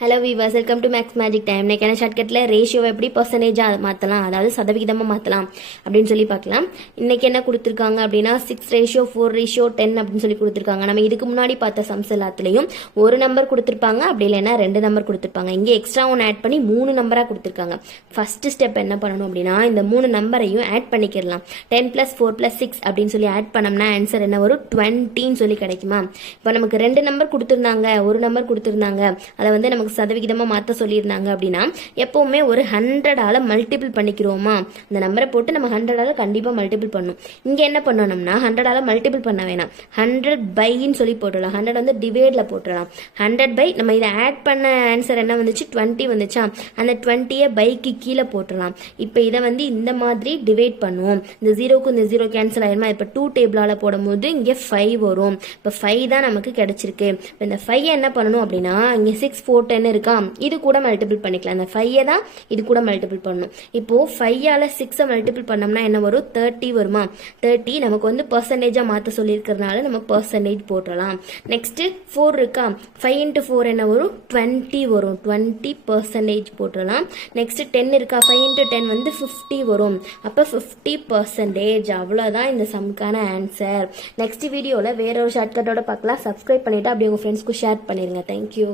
Hello viewers, welcome to Max magic time. இன்னைக்கான ஷார்ட்கட்டில் ரேஷியோவை எப்படி பர்சன்டேஜாக மாற்றலாம், அதாவது சதவிகிதமாக மாற்றலாம் அப்படின்னு சொல்லி பார்க்கலாம். இன்னைக்கு என்ன கொடுத்துருக்காங்க அப்படின்னா 6:4:10 அப்படின்னு சொல்லி கொடுத்துருக்காங்க. நம்ம இதுக்கு முன்னாடி பார்த்த சம்ஸ் எல்லாத்துலேயும் ஒரு நம்பர் கொடுத்துருப்பாங்க, அப்படி இல்லைன்னா 2 நம்பர் கொடுத்துருப்பாங்க. இங்கே எக்ஸ்ட்ரா ஒன்று ஆட் பண்ணி 3 நம்பராக கொடுத்துருக்காங்க. ஃபர்ஸ்ட் ஸ்டெப் என்ன பண்ணணும் அப்படின்னா இந்த 3 நம்பரையும் ஆட் பண்ணிக்கிடலாம். 10 + 4 + 6 அப்படின்னு சொல்லி ஆட் பண்ணோம்னா ஆன்சர் என்ன வரும்? 20ன்னு சொல்லி கிடைக்குமா? இப்போ நமக்கு 2 நம்பர் கொடுத்துருந்தாங்க, ஒரு நம்பர் கொடுத்துருந்தாங்க, அதை வந்து நமக்கு சதவிகிதமாக மாற்ற சொல்லியிருந்தாங்க அப்படின்னா எப்பவுமே ஒரு 100ஆல மல்டிபிள் பண்ணிக்கிறோமா? அந்த நம்பரை போட்டு நம்ம 100ஆல கண்டிப்பாக மல்டிபிள் பண்ணணும். இங்கே என்ன பண்ணணும்னா 100ஆல மல்டிபிள் பண்ண வேணாம், 100/ன்னு சொல்லி போட்டுடலாம். 100 வந்து டிவைடில் போட்டுடலாம். 100/, நம்ம இதை ஆட் பண்ண ஆன்சர் என்ன வந்துச்சு? 20 வந்துச்சா? அந்த 20யை பைக்கு கீழே போட்டுடலாம். இப்போ இதை வந்து இந்த மாதிரி டிவைட் பண்ணுவோம். இந்த 0க்கு இந்த 0 கேன்சல் ஆயிருமா? இப்போ 2 டேபிளால் போடும்போது இங்கே 5 வரும். இப்போ 5 தான் நமக்கு கிடைச்சிருக்கு. இப்போ இந்த 5 என்ன பண்ணணும் அப்படின்னா இங்கே 6 4 10 இருக்கா, இது கூட மல்டிபிள் பண்ணிக்கலாம். அந்த 5 தான் இது கூட மல்டிபிள் பண்ணணும். இப்போ 5ஆல 6 மல்டிபிள் பண்ணோம்னா என்ன வரும்? 30 வருமா? 30 நமக்கு வந்து பர்சன்டேஜா மாற்ற சொல்லியிருக்கிறதுனால நம்ம பர்சன்டேஜ் போட்டுடலாம். நெக்ஸ்ட் 4 இருக்கா, 5 × 4 என்ன வரும்? 20 வரும். 20% போட்டுடலாம். நெக்ஸ்ட் 10 இருக்கா, 5 × 10 வந்து 50 வரும். அப்போ 50%. அவ்வளோதான் இந்த சம்க்கான ஆன்சர். நெக்ஸ்ட் வீடியோவில் வேற ஒரு ஷார்ட்கட்டோட பார்க்கலாம். சப்ஸ்கிரைப் பண்ணிட்டு அப்படியே உங்கள் ஃப்ரெண்ட்ஸ்க்கு ஷேர் பண்ணிடுங்க. தேங்க்யூ.